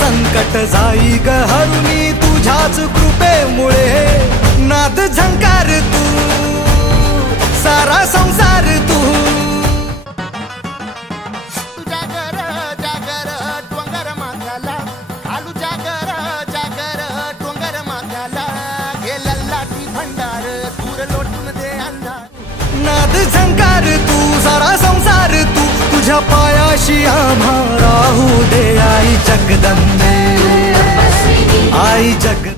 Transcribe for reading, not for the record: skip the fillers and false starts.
संकट जाई ग हरुनी तुझ्याच कृपेमुळे नाद झंकार तू सारा संसार तू जागर जागर डोंगर माथ्याला आलू जागर जागर डोंगर माथ्याला गेला लाटी भंडार दूर लोटून दे अंधार नाद झंकार तू सारा संसार तू तुझ्या पायाशी आम्हा राहू दे आई जगदंबे आई जग